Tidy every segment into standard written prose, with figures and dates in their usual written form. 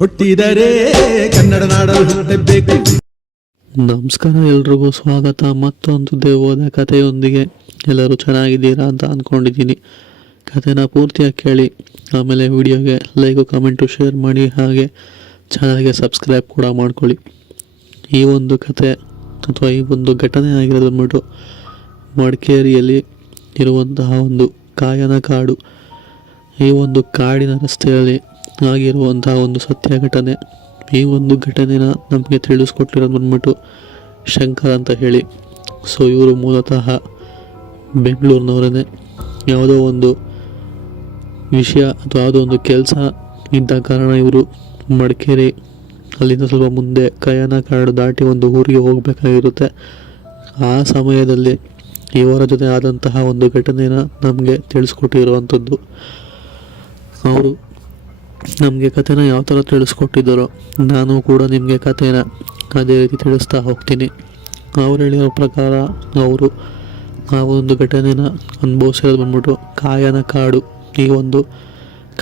ಹುಟ್ಟಿದರೆ ಕನ್ನಡ ನಾಡಲು ಹುಟ್ಟಬೇಕು. ನಮಸ್ಕಾರ, ಎಲ್ರಿಗೂ ಸ್ವಾಗತ. ಮತ್ತೊಂದು ದೇವೋದ ಕಥೆಯೊಂದಿಗೆ. ಎಲ್ಲರೂ ಚೆನ್ನಾಗಿದ್ದೀರಾ ಅಂತ ಅಂದ್ಕೊಂಡಿದ್ದೀನಿ. ಕಥೆನ ಪೂರ್ತಿಯಾಗಿ ಕೇಳಿ, ಆಮೇಲೆ ವಿಡಿಯೋಗೆ ಲೈಕು ಕಮೆಂಟು ಶೇರ್ ಮಾಡಿ, ಹಾಗೆ ಚಾನಲ್ಗೆ ಸಬ್ಸ್ಕ್ರೈಬ್ ಕೂಡ ಮಾಡ್ಕೊಳ್ಳಿ. ಈ ಒಂದು ಕತೆ ಅಥವಾ ಈ ಒಂದು ಘಟನೆ ಆಗಿರೋದು ಬಂದ್ಬಿಟ್ಟು ಮಡಿಕೇರಿಯಲ್ಲಿ ಇರುವಂತಹ ಒಂದು ಕಾಯನ ಕಾಡು. ಈ ಒಂದು ಕಾಡಿನ ರಸ್ತೆಯಲ್ಲಿ ಆಗಿರುವಂತಹ ಒಂದು ಸತ್ಯ ಘಟನೆ. ಈ ಒಂದು ಘಟನೆನ ನಮಗೆ ತಿಳಿಸ್ಕೊಟ್ಟಿರೋದು ಬಂದ್ಬಿಟ್ಟು ಶಂಕರ್ ಅಂತ ಹೇಳಿ. ಸೊ ಇವರು ಮೂಲತಃ ಬೆಂಗಳೂರಿನವರೇ. ಯಾವುದೋ ಒಂದು ವಿಷಯ ಅಥವಾ ಯಾವುದೋ ಒಂದು ಕೆಲಸ ಇದ್ದ ಕಾರಣ ಇವರು ಮಡಿಕೇರಿ ಅಲ್ಲಿಂದ ಸ್ವಲ್ಪ ಮುಂದೆ ಕಾಯನ ಕಾಡು ದಾಟಿ ಒಂದು ಊರಿಗೆ ಹೋಗಬೇಕಾಗಿರುತ್ತೆ. ಆ ಸಮಯದಲ್ಲಿ ಇವರ ಜೊತೆ ಆದಂತಹ ಒಂದು ಘಟನೆನ ನಮಗೆ ತಿಳಿಸ್ಕೊಟ್ಟಿರುವಂಥದ್ದು. ಅವರು ನಮಗೆ ಕಥೆನ ಯಾವ ಥರ ತಿಳಿಸ್ಕೊಟ್ಟಿದ್ದಾರೋ ನಾನು ಕೂಡ ನಿಮಗೆ ಕಥೆನ ಅದೇ ರೀತಿ ತಿಳಿಸ್ತಾ ಹೋಗ್ತೀನಿ. ಅವ್ರು ಹೇಳಿರೋ ಪ್ರಕಾರ ಅವರು ಆ ಒಂದು ಘಟನೆನ ಅನುಭವಿಸಿರೋದು ಬಂದ್ಬಿಟ್ಟು ಕಾಯನ ಕಾಡು, ಈ ಒಂದು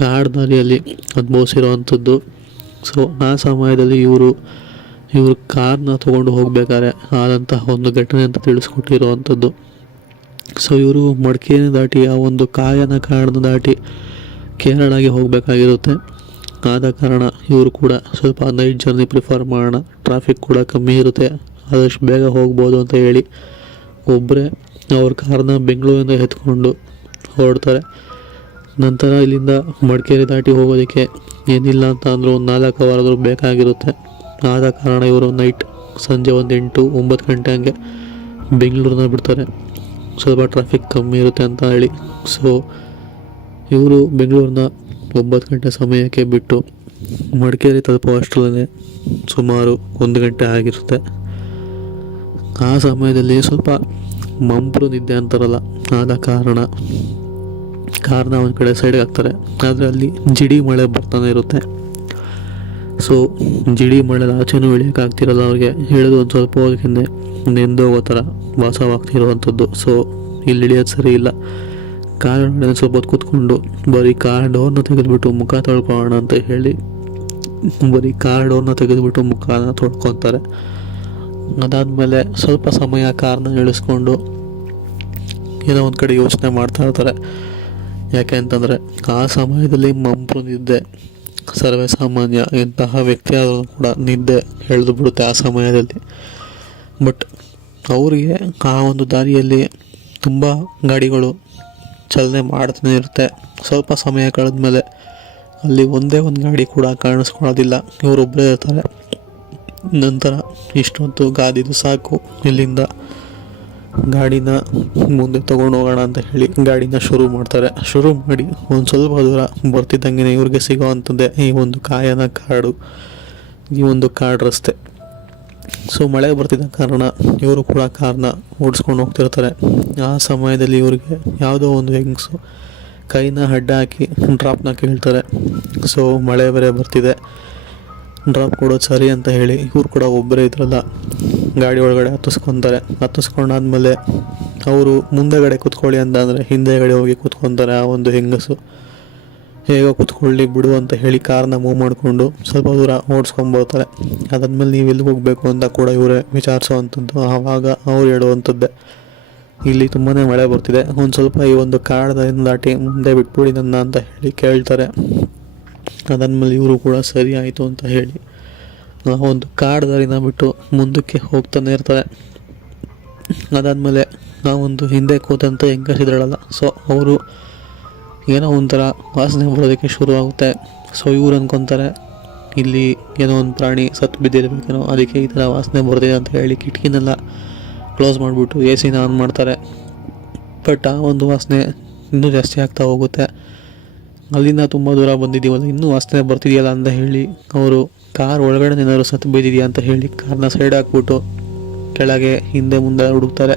ಕಾಡು ದಾರಿಯಲ್ಲಿ ಅನುಭವಿಸಿರೋವಂಥದ್ದು. ಸೊ ಆ ಸಮಯದಲ್ಲಿ ಇವರು ಕಾರ್ನ ತೊಗೊಂಡು ಹೋಗಬೇಕಾದ್ರೆ ಆದಂತಹ ಒಂದು ಘಟನೆ ಅಂತ ತಿಳಿಸ್ಕೊಟ್ಟಿರುವಂಥದ್ದು. ಸೊ ಇವರು ಮಡಿಕೇರಿ ದಾಟಿ ಆ ಒಂದು ಕಾಯನ ಕಾಡನ್ನ ದಾಟಿ ಕೇರಳಗೆ ಹೋಗಬೇಕಾಗಿರುತ್ತೆ. ಆದ ಕಾರಣ ಇವರು ಕೂಡ ಸ್ವಲ್ಪ ನೈಟ್ ಜರ್ನಿ ಪ್ರಿಫರ್ ಮಾಡೋಣ, ಟ್ರಾಫಿಕ್ ಕೂಡ ಕಮ್ಮಿ ಇರುತ್ತೆ, ಆದಷ್ಟು ಬೇಗ ಹೋಗ್ಬೋದು ಅಂತ ಹೇಳಿ ಒಬ್ಬರೇ ಅವ್ರ ಕಾರ್ನ ಬೆಂಗಳೂರಿಂದ ಎತ್ಕೊಂಡು ಹೊರಡ್ತಾರೆ. ನಂತರ ಇಲ್ಲಿಂದ ಮಡಿಕೇರಿ ದಾಟಿ ಹೋಗೋದಕ್ಕೆ ಏನಿಲ್ಲ ಅಂತ ಅಂದರೂ ಒಂದು 4 ಅವರ್ ಆದರೂ ಬೇಕಾಗಿರುತ್ತೆ. ಆದ ಕಾರಣ ಇವರು ನೈಟ್ ಸಂಜೆ ಒಂದು 8-9 ಗಂಟೆ ಹಂಗೆ ಬೆಂಗಳೂರನ್ನ ಬಿಡ್ತಾರೆ, ಸ್ವಲ್ಪ ಟ್ರಾಫಿಕ್ ಕಮ್ಮಿ ಇರುತ್ತೆ ಅಂತ ಹೇಳಿ. ಸೊ ಇವರು ಬೆಂಗಳೂರನ್ನ 9 ಗಂಟೆ ಸಮಯಕ್ಕೆ ಬಿಟ್ಟು ಮಡಿಕೇರಿ ತಲುಪೋ ಅಷ್ಟರಲ್ಲೇ ಸುಮಾರು 1 ಗಂಟೆ ಆಗಿರುತ್ತೆ. ಆ ಸಮಯದಲ್ಲಿ ಸ್ವಲ್ಪ ಮಂಪರು ನಿದ್ದೆ ಅಂತಾರಲ್ಲ, ಆದ ಕಾರಣ ಕಾರ್ನ ಒಂದು ಕಡೆ ಸೈಡ್ಗೆ ಹಾಕ್ತಾರೆ. ಆದರೆ ಅಲ್ಲಿ ಜಿಡಿ ಮಳೆ ಬರ್ತಾನೆ ಇರುತ್ತೆ. ಸೊ ಜಿಡಿ ಮಳೆ ಆಚೆನೂ ಇಳಿಯೋಕ್ಕಾಗ್ತಿರಲ್ಲ ಅವ್ರಿಗೆ, ಹೇಳಿದು ಒಂದು ಸ್ವಲ್ಪ ಹೋದಕ್ಕಿಂತ ನೆಂದೋಗೋ ಥರ ವಾಸವಾಗ್ತಿರುವಂಥದ್ದು. ಸೊ ಇಲ್ಲಿ ಇಳಿಯೋದು ಸರಿ ಇಲ್ಲ. ಕಾರ್ ಒಳಗಡೆ ಸ್ವಲ್ಪ ಹೊತ್ತು ಕೂತ್ಕೊಂಡು ಬರೀ ಕಾರ್ ಡೋರ್ನ ತೆಗೆದುಬಿಟ್ಟು ಮುಖ ತೊಳ್ಕೊಳ್ಳೋಣ ಅಂತ ಹೇಳಿ ಬರೀ ಕಾರ್ ಡೋರ್ನ ತೆಗೆದುಬಿಟ್ಟು ಮುಖನ ತೊಳ್ಕೊತಾರೆ. ಅದಾದಮೇಲೆ ಸ್ವಲ್ಪ ಸಮಯ ಕಾರ್ನ ಇಳಿಸ್ಕೊಂಡು ಏನೋ ಒಂದು ಕಡೆ ಯೋಚನೆ ಮಾಡ್ತಾ ಇರ್ತಾರೆ. ಯಾಕೆ ಅಂತಂದರೆ ಆ ಸಮಯದಲ್ಲಿ ಮಂಪರು ನಿದ್ದೆ ಸರ್ವೇ ಸಾಮಾನ್ಯ, ಎಂತಹ ವ್ಯಕ್ತಿ ಆದರೂ ಕೂಡ ನಿದ್ದೆ ಎಳೆದು ಬಿಡುತ್ತೆ ಆ ಸಮಯದಲ್ಲಿ. ಬಟ್ ಅವರಿಗೆ ಆ ಒಂದು ದಾರಿಯಲ್ಲಿ ತುಂಬ ಗಾಡಿಗಳು ಚಲನೆ ಮಾಡ್ತಾನೆ ಇರುತ್ತೆ. ಸ್ವಲ್ಪ ಸಮಯ ಕಳೆದ ಮೇಲೆ ಅಲ್ಲಿ ಒಂದೇ ಒಂದು ಗಾಡಿ ಕೂಡ ಕಾಣಿಸ್ಕೊಳ್ಳೋದಿಲ್ಲ, ಇವರೊಬ್ಬರೇ ಇರ್ತಾರೆ. ನಂತರ ಇಷ್ಟೊಂದು ಗಾದಿದು ಸಾಕು, ಇಲ್ಲಿಂದ ಗಾಡಿನ ಮುಂದೆ ತೊಗೊಂಡು ಹೋಗೋಣ ಅಂತ ಹೇಳಿ ಗಾಡಿನ ಶುರು ಮಾಡ್ತಾರೆ. ಶುರು ಮಾಡಿ ಒಂದು ಸ್ವಲ್ಪ ದೂರ ಬರ್ತಿದ್ದಂಗೆ ಇವ್ರಿಗೆ ಸಿಗೋವಂಥದ್ದೇ ಈ ಒಂದು ಕಾಯನ ಕಾಡು, ಈ ಒಂದು ಕಾಡು ರಸ್ತೆ. ಸೊ ಮಳೆ ಬರ್ತಿದ್ದ ಕಾರಣ ಇವರು ಕೂಡ ಕಾರ್ನ ಓಡಿಸ್ಕೊಂಡು ಹೋಗ್ತಿರ್ತಾರೆ. ಆ ಸಮಯದಲ್ಲಿ ಇವ್ರಿಗೆ ಯಾವುದೋ ಒಂದು ಹೆಂಗಸು ಕೈನ ಅಡ್ಡ ಹಾಕಿ ಡ್ರಾಪ್ನ ಕೇಳ್ತಾರೆ. ಸೊ ಮಳೆ ಬೇರೆ ಬರ್ತಿದೆ, ಡ್ರಾಪ್ ಕೊಡೋದು ಸರಿ ಅಂತ ಹೇಳಿ ಇವ್ರು ಕೂಡ ಒಬ್ಬರೇ ಇದ್ರಲ್ಲ ಗಾಡಿ ಒಳಗಡೆ ಹತ್ತಿಸ್ಕೊತಾರೆ. ಹತ್ತಿಸ್ಕೊಂಡಾದ್ಮೇಲೆ ಅವರು ಮುಂದೆಗಡೆ ಕೂತ್ಕೊಳ್ಳಿ ಅಂತ ಅಂದರೆ ಹಿಂದೆಗಡೆ ಹೋಗಿ ಕೂತ್ಕೊತಾರೆ. ಆ ಒಂದು ಹೆಂಗಸು ಹೇಗೋ ಕೂತ್ಕೊಳ್ಳಿ ಬಿಡು ಅಂತ ಹೇಳಿ ಕಾರ್ನ ಮೂವ್ ಮಾಡಿಕೊಂಡು ಸ್ವಲ್ಪ ದೂರ ಓಡಿಸ್ಕೊಂಡ್ಬರ್ತಾರೆ. ಅದಾದ್ಮೇಲೆ ನೀವು ಎಲ್ಲಿಗೆ ಹೋಗಬೇಕು ಅಂತ ಕೂಡ ಇವರೇ ವಿಚಾರಿಸೋವಂಥದ್ದು. ಆವಾಗ ಅವ್ರು ಹೇಳುವಂಥದ್ದೇ, ಇಲ್ಲಿ ತುಂಬಾ ಮಳೆ ಬರ್ತಿದೆ, ಒಂದು ಸ್ವಲ್ಪ ಈ ಒಂದು ಕಾಡದಿಂದ ದಾಟಿ ಮುಂದೆ ಬಿಟ್ಬಿಡಿ ನನ್ನ ಅಂತ ಹೇಳಿ ಕೇಳ್ತಾರೆ. ಅದಾದ್ಮೇಲೆ ಇವರು ಕೂಡ ಸರಿ ಆಯಿತು ಅಂತ ಹೇಳಿ ಆ ಒಂದು ಕಾಡು ದಾರಿನ ಬಿಟ್ಟು ಮುಂದಕ್ಕೆ ಹೋಗ್ತಾನೆ ಇರ್ತಾರೆ. ಅದಾದಮೇಲೆ ಆ ಒಂದು ಹಿಂದೆ ಕೂತಂತ ಹೆಂಗಸಿದ್ರಲ್ಲ, ಸೊ ಅವರು ಏನೋ ಒಂಥರ ವಾಸನೆ ಬರೋದಕ್ಕೆ ಶುರು ಆಗುತ್ತೆ. ಸೊ ಇವ್ರು ಅಂದ್ಕೊತಾರೆ ಇಲ್ಲಿ ಏನೋ ಒಂದು ಪ್ರಾಣಿ ಸತ್ತು ಬಿದ್ದಿರಬೇಕೇನೋ, ಅದಕ್ಕೆ ಈ ಥರ ವಾಸನೆ ಬರ್ತಿದೆ ಅಂತ ಹೇಳಿ ಕಿಟಕಿನೆಲ್ಲ ಕ್ಲೋಸ್ ಮಾಡಿಬಿಟ್ಟು AC ಆನ್ ಮಾಡ್ತಾರೆ. ಬಟ್ ಆ ಒಂದು ವಾಸನೆ ಇನ್ನೂ ಜಾಸ್ತಿ ಆಗ್ತಾ ಹೋಗುತ್ತೆ. ಅಲ್ಲಿಂದ ತುಂಬ ದೂರ ಬಂದಿದ್ದೀವಲ್ಲ, ಇನ್ನೂ ವಾಸನೆ ಬರ್ತಿದೆಯಲ್ಲ ಅಂತ ಹೇಳಿ ಅವರು ಕಾರ್ ಒಳಗಡೆ ಏನಾದ್ರು ಸತ್ತು ಬಿದ್ದಿದೆಯಾ ಅಂತ ಹೇಳಿ ಕಾರ್ನ ಸೈಡ್ ಹಾಕ್ಬಿಟ್ಟು ಕೆಳಗೆ ಹಿಂದೆ ಮುಂದೆ ಹುಡುಕ್ತಾರೆ.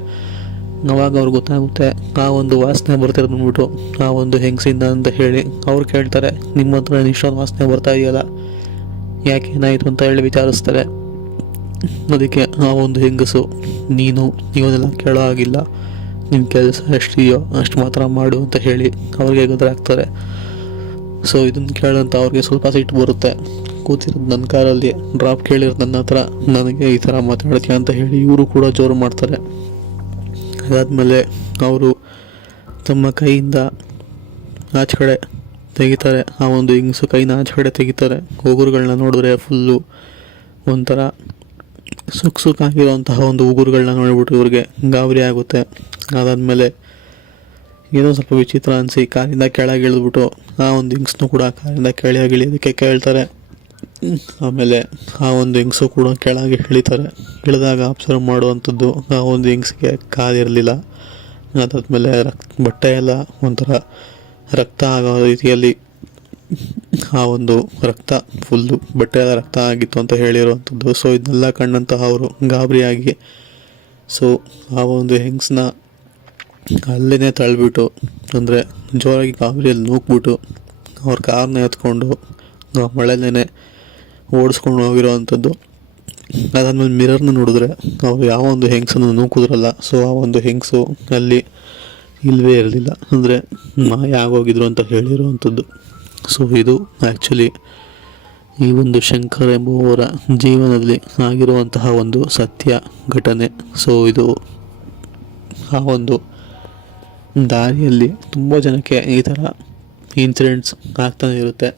ಅವಾಗ ಅವ್ರಿಗೆ ಗೊತ್ತಾಗುತ್ತೆ ಆ ಒಂದು ವಾಸನೆ ಬರ್ತಿರೋದು ಬಂದ್ಬಿಟ್ಟು ಆ ಒಂದು ಹೆಂಗಸಿಂದ ಅಂತ ಹೇಳಿ. ಅವ್ರು ಕೇಳ್ತಾರೆ, ನಿಮ್ಮ ಹತ್ರ ಇಷ್ಟೊಂದು ವಾಸನೆ ಬರ್ತಾ ಇದೆಯಲ್ಲ, ಯಾಕೆ ಏನಾಯಿತು ಅಂತ ಹೇಳಿ ವಿಚಾರಿಸ್ತಾರೆ. ಅದಕ್ಕೆ ಆ ಒಂದು ಹೆಂಗಸು, ನೀವನ್ನೆಲ್ಲ ಕೇಳೋ ಆಗಿಲ್ಲ, ನಿಮ್ಮ ಕೆಲಸ ಎಷ್ಟಿದೆಯೋ ಅಷ್ಟು ಮಾತ್ರ ಮಾಡು ಅಂತ ಹೇಳಿ ಅವ್ರಿಗೆ ಗೊತ್ತಾಗ್ತಾರೆ. ಸೊ ಇದನ್ನು ಕೇಳಂತ ಅವ್ರಿಗೆ ಸ್ವಲ್ಪ ಸಿಟ್ಟು ಬರುತ್ತೆ. ಕೂತಿರೋದು ನನ್ನ ಕಾರಲ್ಲಿ ಡ್ರಾಪ್ ಕೇಳಿರೋದು ನನ್ನ ಹತ್ರ, ನನಗೆ ಈ ಥರ ಮಾತಾಡ್ತೀಯ ಅಂತ ಹೇಳಿ ಇವರು ಕೂಡ ಜೋರು ಮಾಡ್ತಾರೆ. ಅದಾದಮೇಲೆ ಅವರು ತಮ್ಮ ಕೈಯಿಂದ ಆಚೆ ಕಡೆ ತೆಗಿತಾರೆ. ಆ ಒಂದು ಹೆಂಗಸು ಕೈನ ಆಚೆ ಕಡೆ ತೆಗಿತಾರೆ. ಉಗುರುಗಳನ್ನ ನೋಡಿದ್ರೆ ಫುಲ್ಲು ಒಂಥರ ಸುಕ್ಕಾಗಿರೋಂತಹ ಒಂದು ಉಗುರುಗಳನ್ನ ನೋಡಿಬಿಟ್ಟು ಇವ್ರಿಗೆ ಗಾಬರಿ ಆಗುತ್ತೆ. ಅದಾದಮೇಲೆ ಏನೋ ಸ್ವಲ್ಪ ವಿಚಿತ್ರ ಅನಿಸಿ ಕಾರಿಂದ ಕೆಳಗೆ ಇಳಿದ್ಬಿಟ್ಟು ಆ ಒಂದು ಹೆಂಗಸನ್ನು ಕೂಡ ಕಾರಿಂದ ಕೆಳಗೆ ಇಳಿಯೋದಕ್ಕೆ ಕೇಳ್ತಾರೆ. ಆಮೇಲೆ ಆ ಒಂದು ಹೆಂಗಸು ಕೂಡ ಕೆಳಗೆ ಇಳಿತಾರೆ. ಇಳಿದಾಗ ಅಬ್ಸರ್ವ್ ಮಾಡುವಂಥದ್ದು ಆ ಒಂದು ಹೆಂಗಸಿಗೆ ಕಾಲಿರಲಿಲ್ಲ. ಅದಾದಮೇಲೆ ಬಟ್ಟೆ ಎಲ್ಲ ಒಂಥರ ರಕ್ತ ಆಗೋ ರೀತಿಯಲ್ಲಿ ಆ ಒಂದು ರಕ್ತ ಫುಲ್ಲು ಬಟ್ಟೆ ಎಲ್ಲ ರಕ್ತ ಆಗಿತ್ತು ಅಂತ ಹೇಳಿರುವಂಥದ್ದು. ಸೊ ಇದನ್ನೆಲ್ಲ ಕಂಡಂತಹ ಅವರು ಗಾಬರಿಯಾಗಿ ಸೊ ಆ ಒಂದು ಹೆಂಗಸನ್ನ ಅಲ್ಲೇ ತಳ್ಳಿಬಿಟ್ಟು, ಅಂದರೆ ಜೋರಾಗಿ ಗಾಬರಿಯಲ್ಲಿ ನೂಕ್ಬಿಟ್ಟು ಅವ್ರ ಕಾರ್ನ ಎತ್ಕೊಂಡು ಮಳೆನೇ ಓಡಿಸ್ಕೊಂಡು ಹೋಗಿರೋವಂಥದ್ದು. ಅದಾದಮೇಲೆ ಮಿರರ್ನ ನೋಡಿದ್ರೆ ಅವರು ಯಾವ ಒಂದು ಹೆಂಗಸನ್ನು ನೂಕಿದ್ರಲ್ಲ, ಸೊ ಆ ಒಂದು ಹೆಂಗಸು ಅಲ್ಲಿ ಇಲ್ಲವೇ ಇರಲಿಲ್ಲ, ಅಂದರೆ ಮಾಯ ಆಗೋಗಿದ್ರು ಅಂತ ಹೇಳಿರುವಂಥದ್ದು. ಸೊ ಇದು ಆ್ಯಕ್ಚುಲಿ ಈ ಒಂದು ಶಂಕರ್ ಎಂಬುವವರ ಜೀವನದಲ್ಲಿ ಆಗಿರುವಂತಹ ಒಂದು ಸತ್ಯ ಘಟನೆ. ಸೊ ಇದು ಆ ಒಂದು ದಾರಿಯಲ್ಲಿ ತುಂಬ ಜನಕ್ಕೆ ಈ ಥರ ಇನ್ಸಿಡೆಂಟ್ಸ್ ಆಗ್ತಾನೆ ಇರುತ್ತೆ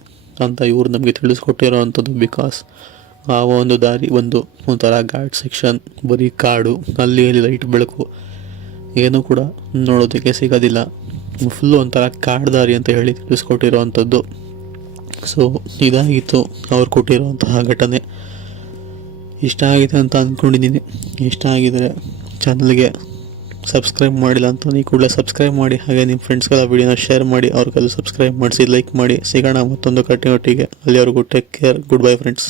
ಅಂತ ಇವರು ನಮಗೆ ತಿಳಿಸ್ಕೊಟ್ಟಿರೋ ಅಂಥದ್ದು. ಬಿಕಾಸ್ ಆ ಒಂದು ದಾರಿ ಒಂಥರ ಘಾಟ್ ಸೆಕ್ಷನ್, ಬರೀ ಕಾಡು, ಅಲ್ಲಿ ಲೈಟ್ ಬೆಳಕು ಏನೂ ಕೂಡ ನೋಡೋದಕ್ಕೆ ಸಿಗೋದಿಲ್ಲ. ಫುಲ್ಲು ಒಂಥರ ಕಾಡು ದಾರಿ ಅಂತ ಹೇಳಿ ತಿಳಿಸ್ಕೊಟ್ಟಿರೋ ಅಂಥದ್ದು. ಸೊ ಇದಾಗಿತ್ತು ಅವ್ರು ಕೊಟ್ಟಿರುವಂತಹ ಘಟನೆ. ಇಷ್ಟ ಆಗಿದೆ ಅಂತ ಅಂದ್ಕೊಂಡಿದ್ದೀನಿ. ಇಷ್ಟ ಆಗಿದರೆ ಚಾನಲ್ಗೆ ಸಬ್ಸ್ಕ್ರೈಬ್ ಮಾಡಿಲ್ಲ ಅಂತ ನೀವು ಕೂಡಲೇ ಸಬ್ಸ್ಕ್ರೈಬ್ ಮಾಡಿ. ಹಾಗೆ ನಿಮ್ಮ ಫ್ರೆಂಡ್ಸ್ಗೆಲ್ಲ ವಿಡಿಯೋನ ಶೇರ್ ಮಾಡಿ, ಅವ್ರಿಗೆಲ್ಲ ಸಬ್ಸ್ಕ್ರೈಬ್ ಮಾಡಿಸಿ, ಲೈಕ್ ಮಾಡಿ. ಸಿಗೋಣ ಮತ್ತೊಂದು ಕಟ್ಟೆಯೊಟ್ಟಿಗೆ. ಅಲ್ಲಿವರೆಗೂ take care. Good bye friends.